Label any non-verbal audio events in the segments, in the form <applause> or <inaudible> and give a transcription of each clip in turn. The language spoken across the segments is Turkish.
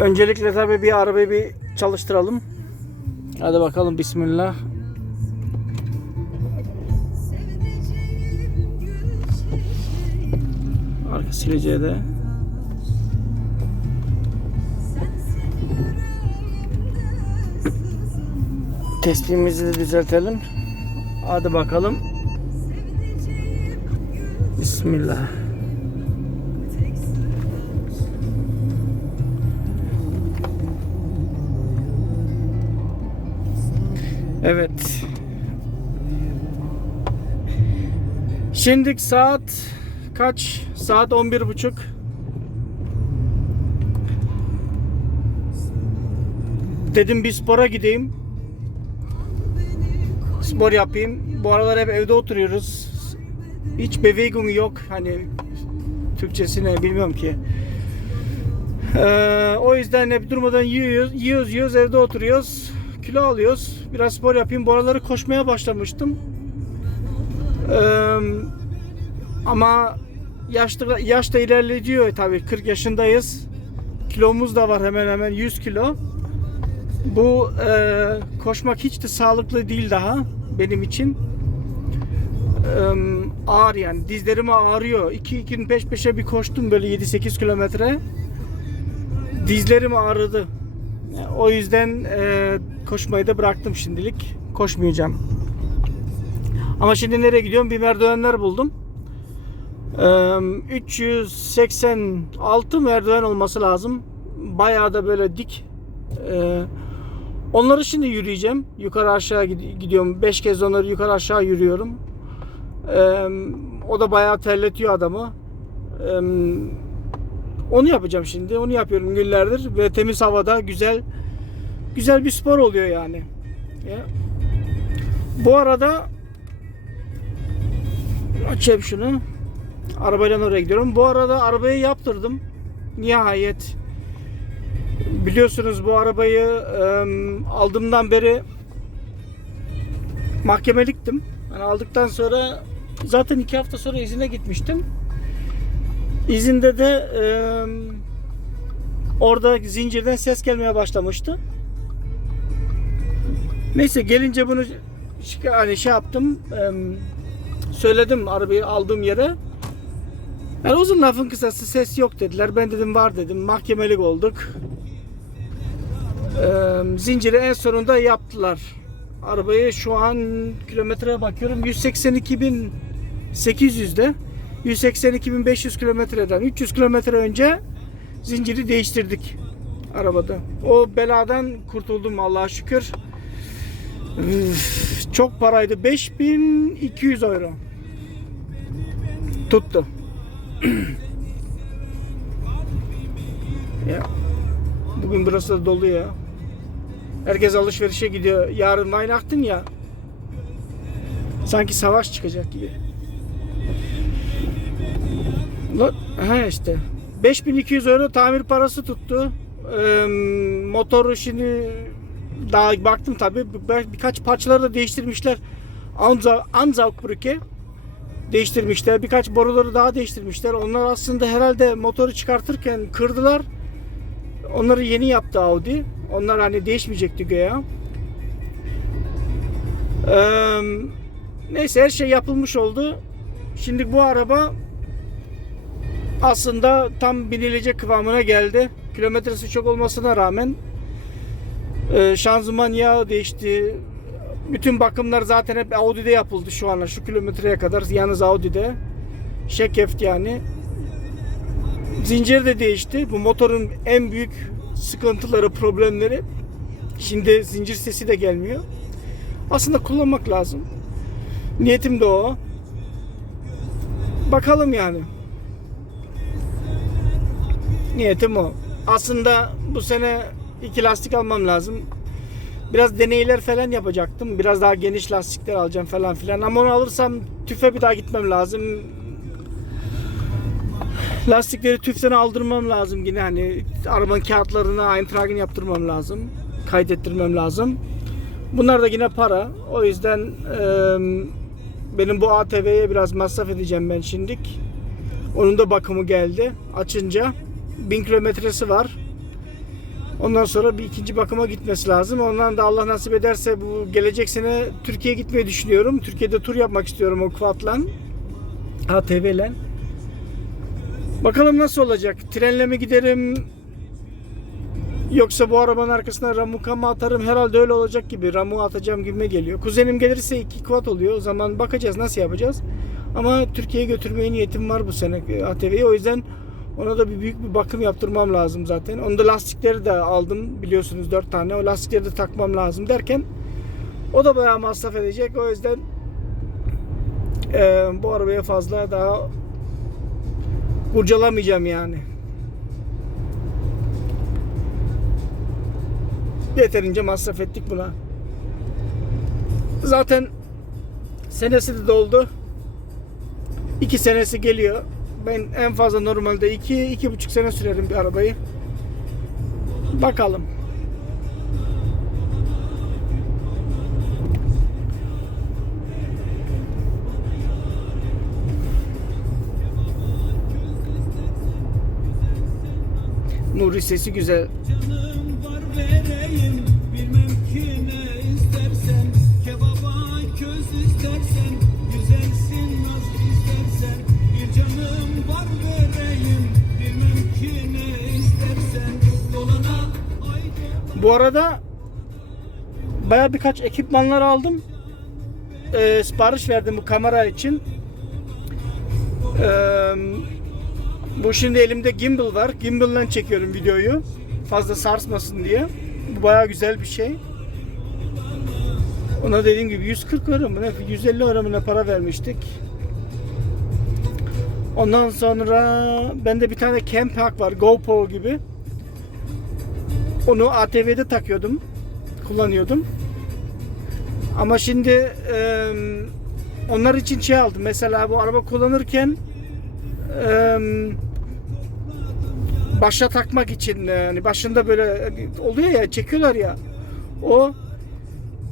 Öncelikle tabii bir arabayı bir çalıştıralım. Hadi bakalım bismillah. Arka sileceği de. Tespihimizi de düzeltelim. Hadi bakalım. Bismillah. Evet. Şimdi saat kaç? Saat 11 buçuk. Dedim bir spora gideyim. Spor yapayım. Bu aralar hep evde oturuyoruz. Hiç Bewegung yok. Hani Türkçesini bilmiyorum ki. Ee, o yüzden hep durmadan yiyoruz, yiyoruz, yiyoruz, evde oturuyoruz. Kilo alıyoruz. Biraz spor yapayım. Bu araları koşmaya başlamıştım. Ee, ama yaşta, yaş da ilerliyor tabii. 40 yaşındayız. Kilomuz da var hemen hemen 100 kilo. Bu e, koşmak hiç de sağlıklı değil daha benim için. E, ağır yani dizlerim ağrıyor. 2 iki gün peş peşe bir koştum böyle 7-8 kilometre. Dizlerim ağrıdı. O yüzden e, koşmayı da bıraktım şimdilik. Koşmayacağım. Ama şimdi nereye gidiyorum? Bir merdivenler buldum. E, 386 merdiven olması lazım. Bayağı da böyle dik. E, onları şimdi yürüyeceğim. Yukarı aşağı gid- gidiyorum. 5 kez onları yukarı aşağı yürüyorum. E, o da bayağı terletiyor adamı. Onu yapacağım şimdi. Onu yapıyorum günlerdir ve temiz havada güzel güzel bir spor oluyor yani. Ya. Bu arada açayım şunu. Arabayla oraya gidiyorum. Bu arada arabayı yaptırdım. Nihayet. Biliyorsunuz bu arabayı e, aldığımdan beri mahkemeliktim. Yani aldıktan sonra zaten iki hafta sonra izine gitmiştim. İzinde de e, orada zincirden ses gelmeye başlamıştı. Neyse gelince bunu hani şey yaptım. söyledim arabayı aldığım yere. Yani uzun lafın kısası ses yok dediler. Ben dedim var dedim. Mahkemelik olduk. Zinciri en sonunda yaptılar. Arabayı şu an kilometreye bakıyorum 182.800'de. 182.500 kilometreden 300 kilometre önce zinciri değiştirdik arabada. O beladan kurtuldum Allah'a şükür. Çok paraydı. 5200 euro. Tuttu. <clears throat> ya. Bugün burası da dolu ya. Herkes alışverişe gidiyor. Yarın Weihnachten ya. Sanki savaş çıkacak gibi. Ha işte. 5200 euro tamir parası tuttu. Ee, motoru şimdi daha baktım tabi birkaç parçaları da değiştirmişler. Anza Anzaugbrücke değiştirmişler. Birkaç boruları daha değiştirmişler. Onlar aslında herhalde motoru çıkartırken kırdılar. Onları yeni yaptı Audi. Onlar hani değişmeyecekti göya. Ee, neyse her şey yapılmış oldu. Şimdi bu araba aslında tam binilecek kıvamına geldi. Kilometresi çok olmasına rağmen e, şanzıman yağı değişti. Bütün bakımlar zaten hep Audi'de yapıldı şu ana şu kilometreye kadar yalnız Audi'de. Şekeft yani. Zincir de değişti. Bu motorun en büyük sıkıntıları, problemleri. Şimdi zincir sesi de gelmiyor. Aslında kullanmak lazım. Niyetim de o. Bakalım yani. Niyetim o. Aslında bu sene iki lastik almam lazım. Biraz deneyler falan yapacaktım. Biraz daha geniş lastikler alacağım falan filan. Ama onu alırsam tüfe bir daha gitmem lazım. Lastikleri tüften aldırmam lazım yine hani arabanın kağıtlarını Eintragen yaptırmam lazım. Kaydettirmem lazım. Bunlar da yine para. O yüzden eee, benim bu ATV'ye biraz masraf edeceğim ben şimdik. Onun da bakımı geldi. Açınca 1000 kilometresi var. Ondan sonra bir ikinci bakıma gitmesi lazım. Ondan da Allah nasip ederse bu gelecek sene Türkiye'ye gitmeyi düşünüyorum. Türkiye'de tur yapmak istiyorum o Quad'la. ATV'le. Bakalım nasıl olacak? Trenle mi giderim? Yoksa bu arabanın arkasına ramuka mı atarım? Herhalde öyle olacak gibi. Ramu atacağım gibime geliyor. Kuzenim gelirse iki quad oluyor. O zaman bakacağız nasıl yapacağız. Ama Türkiye'ye götürmeye niyetim var bu sene ATV'yi. O yüzden ona da bir büyük bir bakım yaptırmam lazım zaten. Onda lastikleri de aldım biliyorsunuz 4 tane. O lastikleri de takmam lazım derken o da bayağı masraf edecek. O yüzden eee, bu arabaya fazla daha kurcalamayacağım yani. Yeterince masraf ettik buna. Zaten senesi de doldu. İki senesi geliyor. Ben en fazla normalde iki, iki buçuk sene sürerim bir arabayı. Bakalım. Nuri sesi güzel. Bilmem ki ne istersen Kebaba köz istersen Bu arada baya birkaç ekipmanlar aldım. Ee, sipariş verdim bu kamera için. Ee, bu şimdi elimde gimbal var. Gimbal'la çekiyorum videoyu. Fazla sarsmasın diye. Bu baya güzel bir şey. Ona dediğim gibi 140 euro mu ne 150 euro mu ne para vermiştik. Ondan sonra bende bir tane Cam Pack var GoPro gibi. Onu ATV'de takıyordum. Kullanıyordum. Ama şimdi e, onlar için şey aldım. Mesela bu araba kullanırken e, başa takmak için yani başında böyle hani oluyor ya çekiyorlar ya. O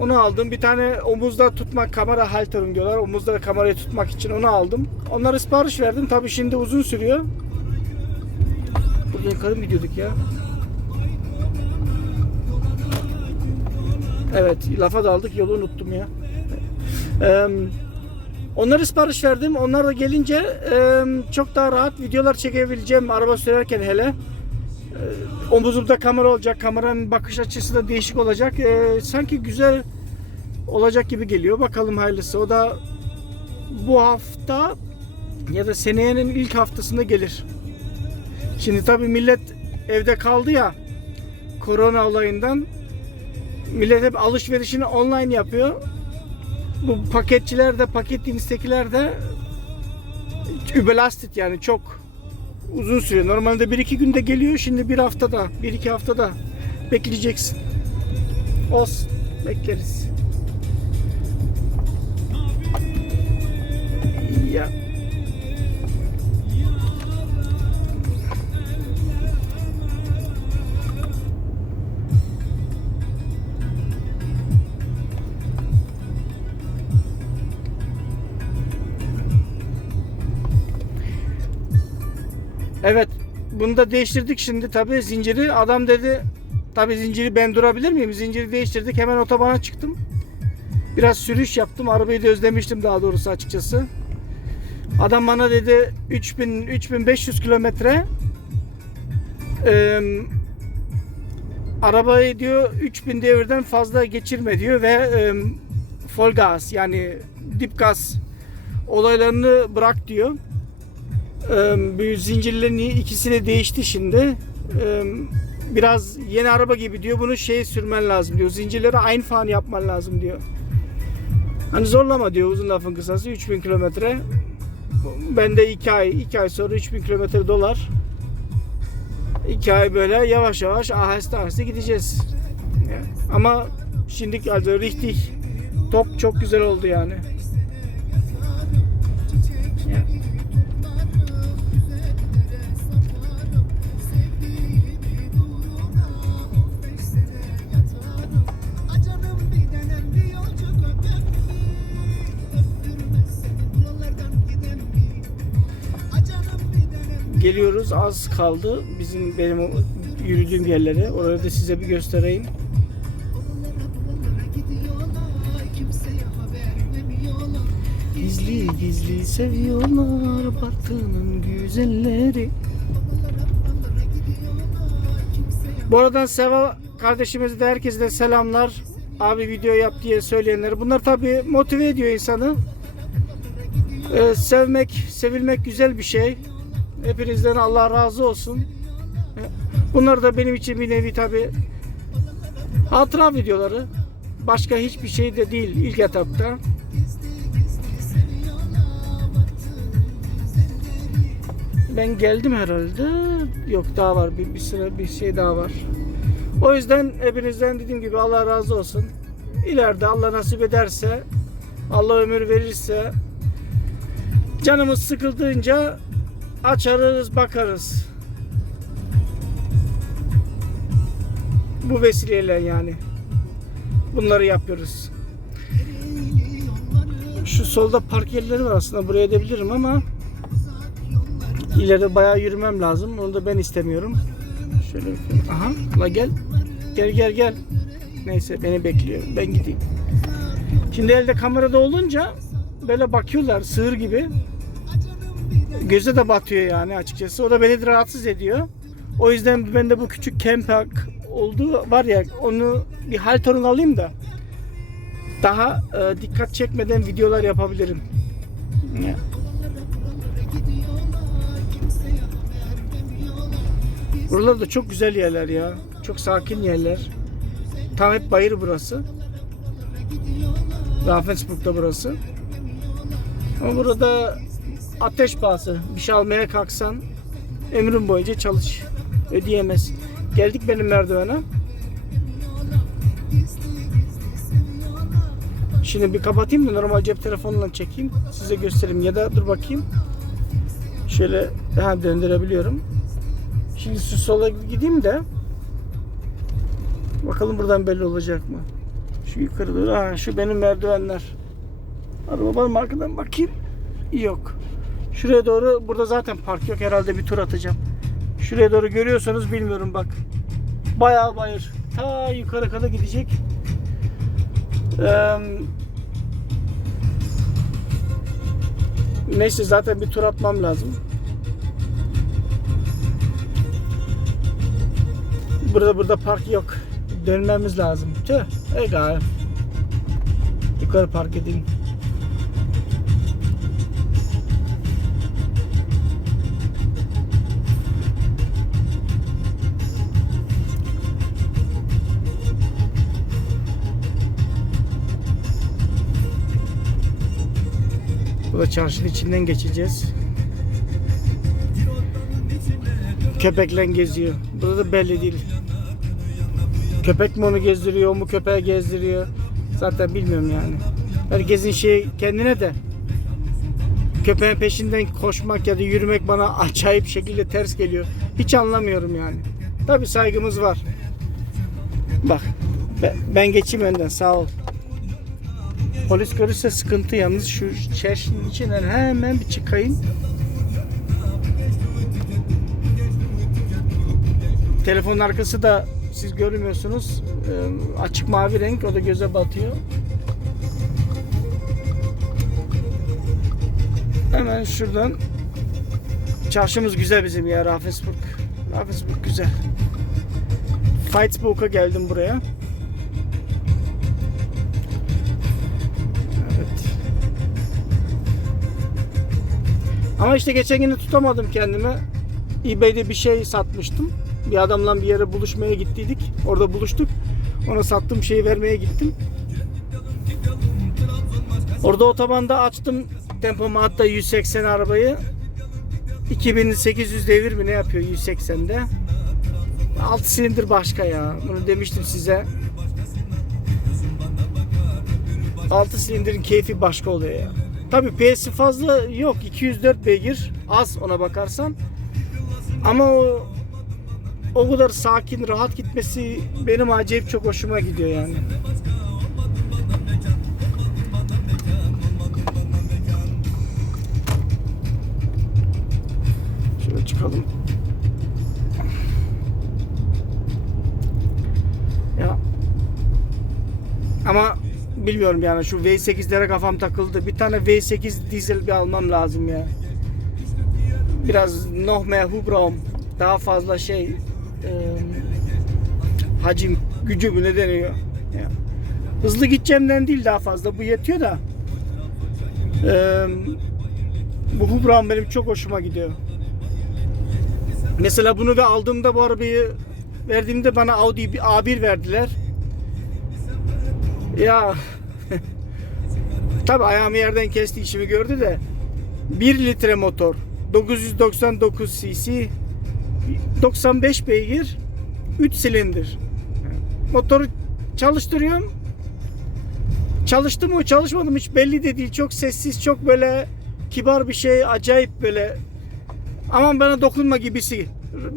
onu aldım. Bir tane omuzda tutmak kamera halterim diyorlar. Omuzda kamerayı tutmak için onu aldım. Onları sipariş verdim. Tabii şimdi uzun sürüyor. Burada yukarı mı gidiyorduk ya? Evet, lafa daldık, yolu unuttum ya. Eee onları sipariş verdim. Onlar da gelince çok daha rahat videolar çekebileceğim araba sürerken hele. Eee, omuzumda kamera olacak, kameranın bakış açısı da değişik olacak. Eee, sanki güzel olacak gibi geliyor. Bakalım hayırlısı. O da bu hafta ya da seneyenin ilk haftasında gelir. Şimdi tabii millet evde kaldı ya korona olayından millet hep alışverişini online yapıyor. Bu paketçiler de paket instakiler de überlastet yani çok uzun süre. Normalde 1-2 günde geliyor. Şimdi bir haftada, 1-2 haftada bekleyeceksin. Olsun. Bekleriz. Ya. Evet. Bunu da değiştirdik şimdi tabii zinciri. Adam dedi tabii zinciri ben durabilir miyim? Zinciri değiştirdik. Hemen otobana çıktım. Biraz sürüş yaptım. Arabayı da özlemiştim daha doğrusu açıkçası. Adam bana dedi 3000 3500 kilometre arabayı diyor 3000 devirden fazla geçirme diyor ve eee full gaz yani dip gaz olaylarını bırak diyor. Bir zincirlerin ikisi de değişti şimdi. Biraz yeni araba gibi diyor. Bunu şey sürmen lazım diyor. Zincirleri aynı fan yapman lazım diyor. Hani zorlama diyor uzun lafın kısası 3000 kilometre. Ben de 2 ay 2 ay sonra 3000 kilometre dolar. 2 ay böyle yavaş yavaş aheste aheste gideceğiz. Ama şimdi also richtig top çok güzel oldu yani. Geliyoruz. Az kaldı bizim benim yürüdüğüm yerlere. Orayı da size bir göstereyim. Gizli gizli seviyorlar Batı'nın güzelleri. Bu aradan Seva kardeşimize de herkese de selamlar. Abi video yap diye söyleyenleri. Bunlar tabi motive ediyor insanı. Ee, sevmek, sevilmek güzel bir şey. Hepinizden Allah razı olsun. Bunlar da benim için bir nevi tabi hatıra videoları. Başka hiçbir şey de değil ilk etapta. Ben geldim herhalde. Yok daha var. Bir, bir sıra bir şey daha var. O yüzden hepinizden dediğim gibi Allah razı olsun. İleride Allah nasip ederse, Allah ömür verirse canımız sıkıldığınca açarız, bakarız. Bu vesileyle yani. Bunları yapıyoruz. Şu solda park yerleri var aslında buraya edebilirim ama ileride bayağı yürümem lazım. Onu da ben istemiyorum. Şöyle yapayım. Aha, la gel. Gel gel gel. Neyse beni bekliyor. Ben gideyim. Şimdi elde kamerada olunca böyle bakıyorlar sığır gibi. Göze de batıyor yani açıkçası. O da beni de rahatsız ediyor. O yüzden ben de bu küçük campak olduğu var ya onu bir hal torun alayım da daha e, dikkat çekmeden videolar yapabilirim. Ya. Buralar da çok güzel yerler ya. Çok sakin yerler. Tam hep bayır burası. Ravensburg'da burası. Ama burada ateş pahası. Bir şey almaya kalksan ömrün boyunca çalış. Ödeyemez. Geldik benim merdivene. Şimdi bir kapatayım da normal cep telefonundan çekeyim. Size göstereyim ya da dur bakayım. Şöyle ha döndürebiliyorum. Şimdi şu sola gideyim de bakalım buradan belli olacak mı? Şu yukarı doğru. Ha, şu benim merdivenler. Araba var mı arkadan bakayım. Yok. Şuraya doğru burada zaten park yok. Herhalde bir tur atacağım. Şuraya doğru görüyorsanız bilmiyorum bak. Bayağı bayır. Ta yukarı kadar gidecek. Eee Neyse zaten bir tur atmam lazım. Burada burada park yok. Dönmemiz lazım. Tüh. Egal. Yukarı park edeyim. Burada çarşının içinden geçeceğiz. Köpekle geziyor. Burada da belli değil. Köpek mi onu gezdiriyor, mu köpeği gezdiriyor? Zaten bilmiyorum yani. Herkesin şey kendine de. Köpeğin peşinden koşmak ya da yürümek bana acayip şekilde ters geliyor. Hiç anlamıyorum yani. Tabi saygımız var. Bak ben geçeyim önden sağ ol. Polis görürse sıkıntı yalnız şu çeşinin içinden hemen bir çıkayım. Telefonun arkası da siz görmüyorsunuz. Ee, Açık mavi renk o da göze batıyor. Hemen şuradan çarşımız güzel bizim ya Ravensburg. Ravensburg güzel. Fightsburg'a geldim buraya. Ama işte geçen gün tutamadım kendimi. eBay'de bir şey satmıştım. Bir adamla bir yere buluşmaya gittiydik. Orada buluştuk. Ona sattığım şeyi vermeye gittim. Orada otobanda açtım tempomu hatta 180 arabayı. 2800 devir mi ne yapıyor 180'de. 6 silindir başka ya. Bunu demiştim size. 6 silindirin keyfi başka oluyor ya. Tabii PS'i fazla yok. 204 beygir. Az ona bakarsan. Ama o o kadar sakin, rahat gitmesi benim acayip çok hoşuma gidiyor yani. Şöyle çık Bakalım. Ya ama bilmiyorum yani şu V8'lere kafam takıldı. Bir tane V8 dizel bir almam lazım ya. Biraz noch mehr. Daha fazla şey e, hacim gücü mü ne deniyor? Ya. Hızlı gideceğimden değil daha fazla. Bu yetiyor da. E, bu Hubraum benim çok hoşuma gidiyor. Mesela bunu ve aldığımda bu arabayı verdiğimde bana Audi bir A1 verdiler. Ya tabi ayağımı yerden kesti işimi gördü de. 1 litre motor 999 cc 95 beygir 3 silindir. Motoru çalıştırıyorum. Çalıştı mı çalışmadı mı hiç belli de değil. Çok sessiz çok böyle kibar bir şey acayip böyle. Aman bana dokunma gibisi.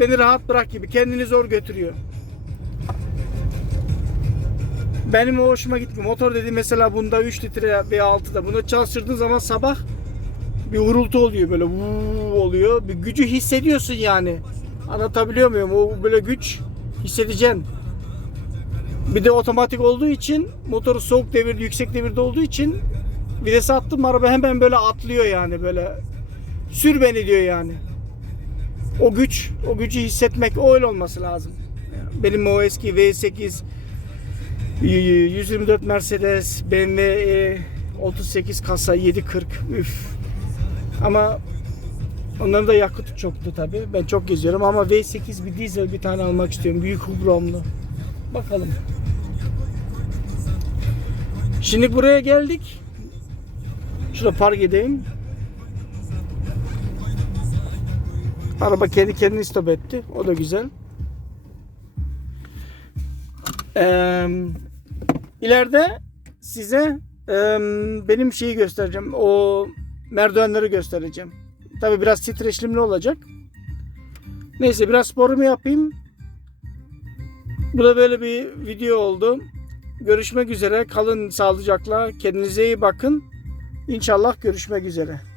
Beni rahat bırak gibi. Kendini zor götürüyor benim o hoşuma gitmiyor. Motor dedi mesela bunda 3 litre veya 6'da. Bunu çalıştırdığın zaman sabah bir hurultu oluyor böyle vuu oluyor. Bir gücü hissediyorsun yani. Anlatabiliyor muyum? O böyle güç hissedeceksin. Bir de otomatik olduğu için motoru soğuk devirde, yüksek devirde olduğu için vitese attım araba hemen böyle atlıyor yani böyle sür beni diyor yani. O güç, o gücü hissetmek o öyle olması lazım. Benim o eski V8 124 Mercedes, BMW E, 38 kasa 740 üf. Ama onların da yakıtı çoktu tabi. Ben çok geziyorum ama V8 bir dizel bir tane almak istiyorum. Büyük hubromlu. Bakalım. Şimdi buraya geldik. Şurada park edeyim. Araba kendi kendini stop etti. O da güzel. Eee ileride size eee, benim şeyi göstereceğim. O merdivenleri göstereceğim. Tabi biraz titreşimli olacak. Neyse biraz sporumu yapayım. Bu da böyle bir video oldu. Görüşmek üzere. Kalın sağlıcakla. Kendinize iyi bakın. İnşallah görüşmek üzere.